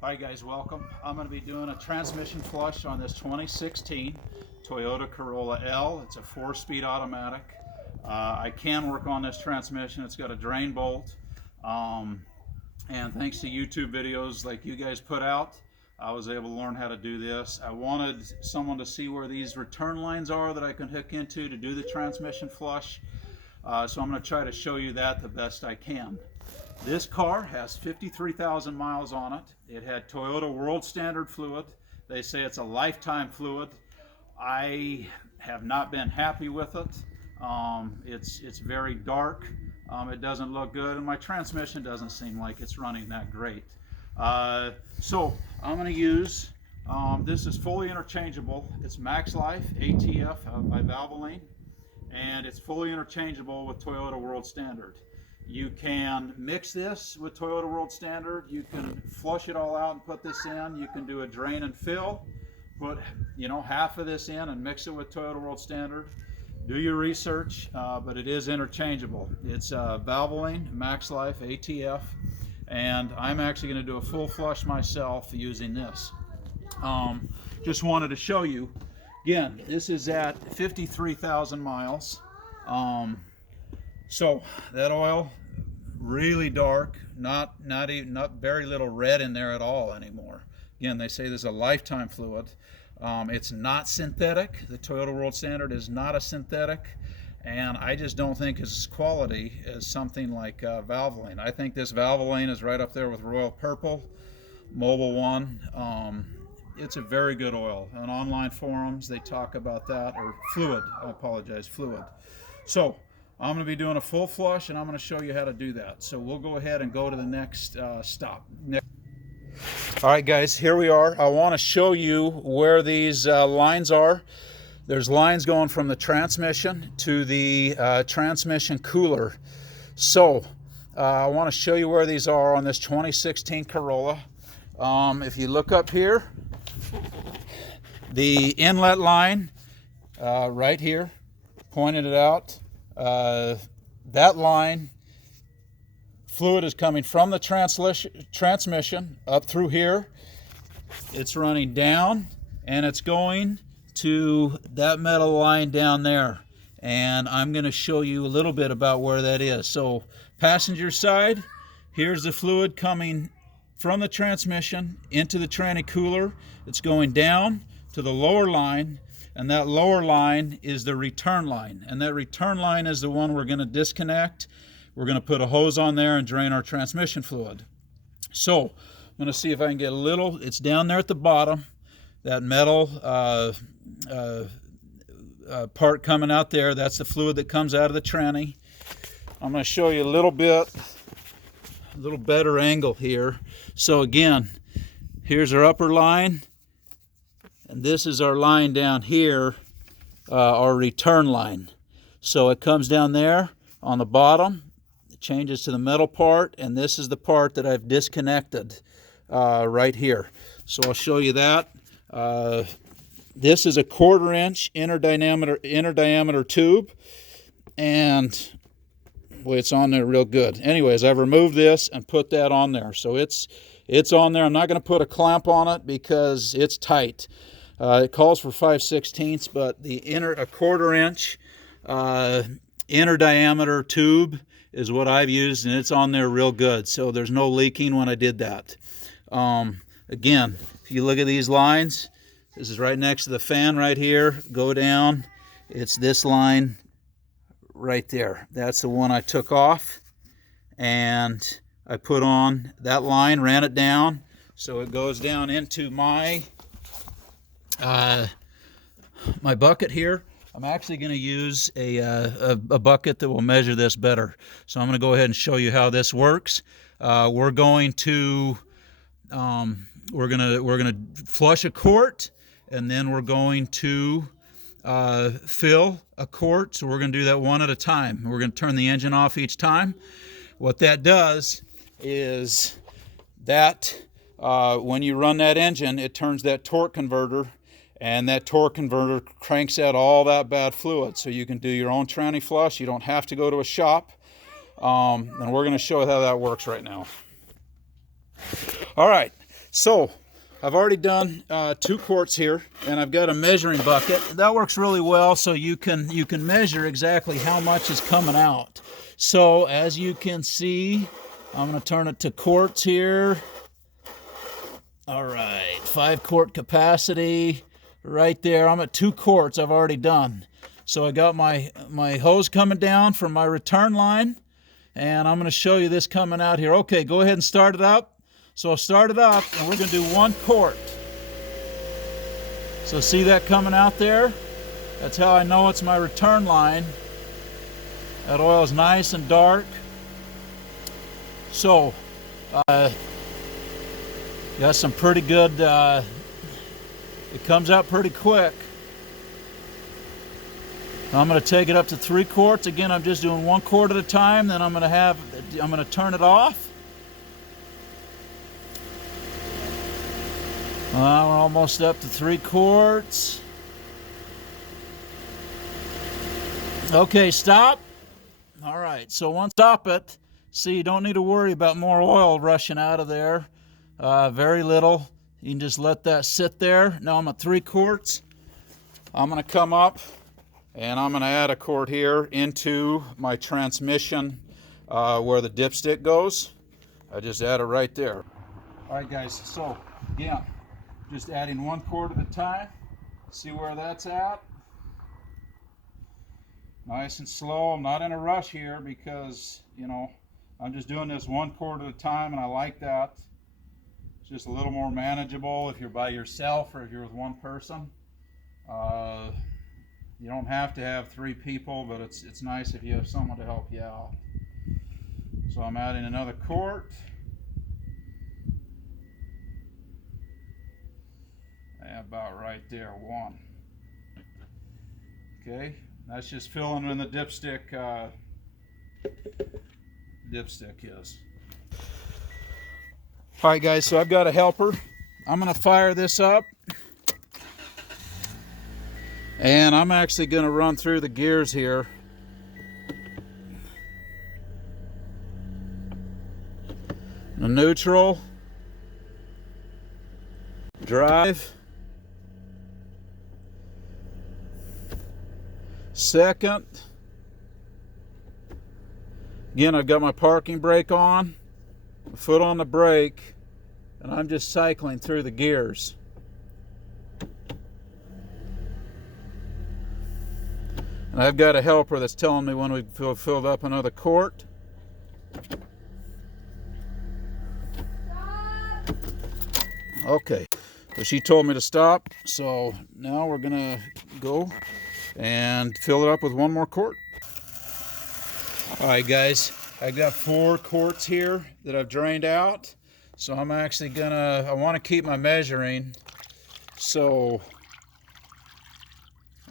Hi guys, welcome. I'm going to be doing a transmission flush on this 2016 Toyota Corolla L. It's a 4-speed automatic. I can work on this transmission. It's got a drain bolt. And thanks to YouTube videos like you guys put out, I was able to learn how to do this. I wanted someone to see where these return lines are that I can hook into to do the transmission flush. So I'm going to try to show you that the best I can. This car has 53,000 miles on it. It had Toyota World Standard fluid. They say it's a lifetime fluid. I have not been happy with it. It's very dark. It doesn't look good, and my transmission doesn't seem like it's running that great. So I'm going to use, this is fully interchangeable. It's Max Life ATF by Valvoline, and it's fully interchangeable with Toyota World Standard. You can mix this with Toyota World Standard. You can flush it all out and put this in. You can do a drain and fill, put half of this in and mix it with Toyota World Standard. Do your research, but it is interchangeable. It's Valvoline Max Life ATF, and I'm actually going to do a full flush myself using this. Just wanted to show you. Again, this is at 53,000 miles. So that oil, really dark, not very little red in there at all anymore. Again, they say this is a lifetime fluid. It's not synthetic. The Toyota World Standard is not a synthetic, and I just don't think it's quality as something like Valvoline. I think this Valvoline is right up there with Royal Purple, Mobil One. It's a very good oil. On online forums, they talk about that, or fluid, I apologize, fluid. So I'm going to be doing a full flush, and I'm going to show you how to do that. So we'll go ahead and go to the next stop. All right, guys, here we are. I want to show you where these lines are. There's lines going from the transmission to the transmission cooler. So I want to show you where these are on this 2016 Corolla. If you look up here, the inlet line right here, pointed it out. That line, fluid is coming from the transmission up through here. It's running down, and it's going to that metal line down there. And I'm going to show you a little bit about where that is. So passenger side, here's the fluid coming from the transmission into the tranny cooler. It's going down to the lower line, and that lower line is the return line. And that return line is the one we're going to disconnect. We're going to put a hose on there and drain our transmission fluid. So I'm going to see if I can get a little, it's down there at the bottom, that metal part coming out there. That's the fluid that comes out of the tranny. I'm going to show you a little better angle here. So again, here's our upper line, and this is our line down here, our return line. So it comes down there on the bottom, it changes to the metal part, and this is the part that I've disconnected right here. So I'll show you that. This is a 1/4 inch inner diameter tube, and boy, it's on there real good. Anyways, I've removed this and put that on there. So it's on there. I'm not going to put a clamp on it because it's tight. It calls for 5/16, but the a 1/4 inch inner diameter tube is what I've used, and it's on there real good. So there's no leaking when I did that. Again, if you look at these lines, this is right next to the fan right here. Go down. It's this line right there. That's the one I took off, and I put on that line, ran it down, so it goes down into my my bucket here. I'm actually going to use a bucket that will measure this better. So I'm going to go ahead and show you how this works. We're going to flush a quart, and then we're going to fill a quart. So we're going to do that one at a time. We're going to turn the engine off each time. What that does is that when you run that engine, it turns that torque converter, and that torque converter cranks out all that bad fluid. So you can do your own tranny flush. You don't have to go to a shop. And we're going to show how that works right now. All right, So I've already done 2 quarts here, and I've got a measuring bucket. That works really well, so you can measure exactly how much is coming out. So as you can see, I'm going to turn it to quarts here. All right, 5 quart capacity right there. I'm at 2 quarts I've already done. So I got my hose coming down from my return line, and I'm going to show you this coming out here. Okay, go ahead and start it up. So I'll start it up, and we're going to do 1 quart. So see that coming out there? That's how I know it's my return line. That oil is nice and dark. So, got some pretty good, it comes out pretty quick. I'm going to take it up to 3 quarts. Again, I'm just doing 1 quart at a time. Then I'm going to turn it off. We're almost up to 3 quarts. Okay, stop. All right, so once stop it, see, you don't need to worry about more oil rushing out of there. Very little. You can just let that sit there. Now I'm at 3 quarts. I'm going to come up and I'm going to add a quart here into my transmission where the dipstick goes. I just add it right there. All right, guys, so again, just adding 1 quart at a time. See where that's at? Nice and slow. I'm not in a rush here because, you know, I'm just doing this 1 quart at a time, and I like that. It's just a little more manageable if you're by yourself or if you're with one person. You don't have to have 3 people, but it's nice if you have someone to help you out. So I'm adding another quart. About right there, 1. Okay, that's just filling in the dipstick. Dipstick is. All right, guys. So I've got a helper. I'm going to fire this up, and I'm actually going to run through the gears here. The neutral, drive. Second. Again, I've got my parking brake on, my foot on the brake, and I'm just cycling through the gears. And I've got a helper that's telling me when we've filled up another quart. Okay, so she told me to stop, so now we're gonna go and fill it up with 1 more quart. All right, guys, I've got 4 quarts here that I've drained out. So I'm actually I want to keep my measuring. So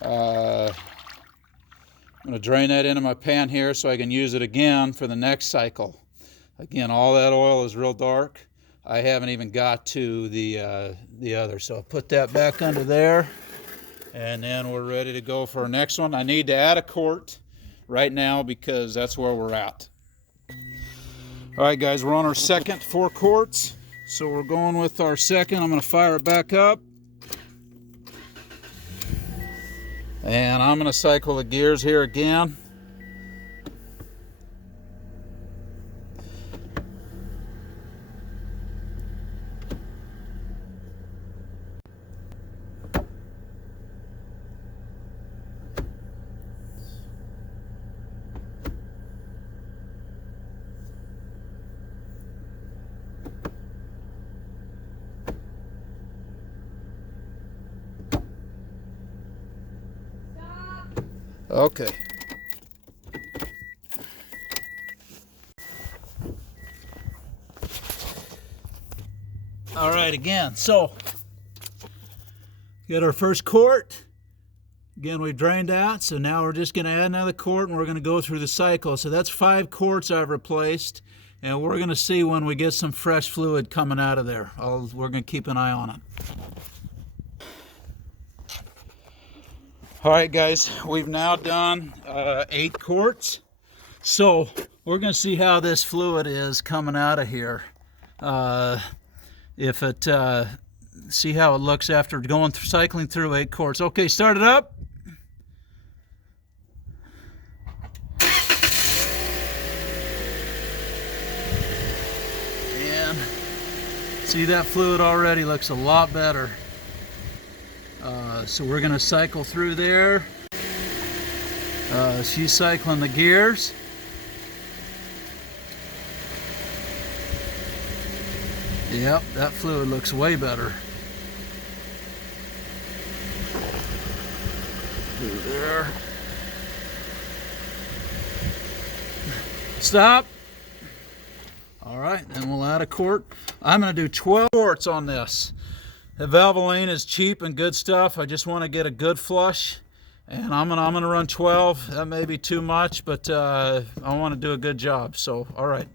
I'm gonna drain that into my pan here so I can use it again for the next cycle. Again, all that oil is real dark. I haven't even got to the other. So I'll put that back under there. And then we're ready to go for our next one. I need to add a quart right now because that's where we're at. All right, guys, we're on our second 4 quarts. So we're going with our second. I'm going to fire it back up. And I'm going to cycle the gears here again. Okay. All right, again, so got our first quart. Again, we drained out, so now we're just going to add another quart and we're going to go through the cycle. So that's 5 quarts I've replaced, and we're going to see when we get some fresh fluid coming out of there. We're going to keep an eye on it. All right, guys, we've now done 8 quarts. So we're going to see how this fluid is coming out of here. if it, see how it looks after going through, cycling through 8 quarts. Okay, start it up. And see, that fluid already looks a lot better. So we're gonna cycle through there. She's cycling the gears. Yep, that fluid looks way better. Through there. Stop. All right, then we'll add a quart. I'm going to do 12 quarts on this. The Valvoline is cheap and good stuff. I just want to get a good flush, and I'm gonna run 12. That may be too much, but I want to do a good job. So, all right.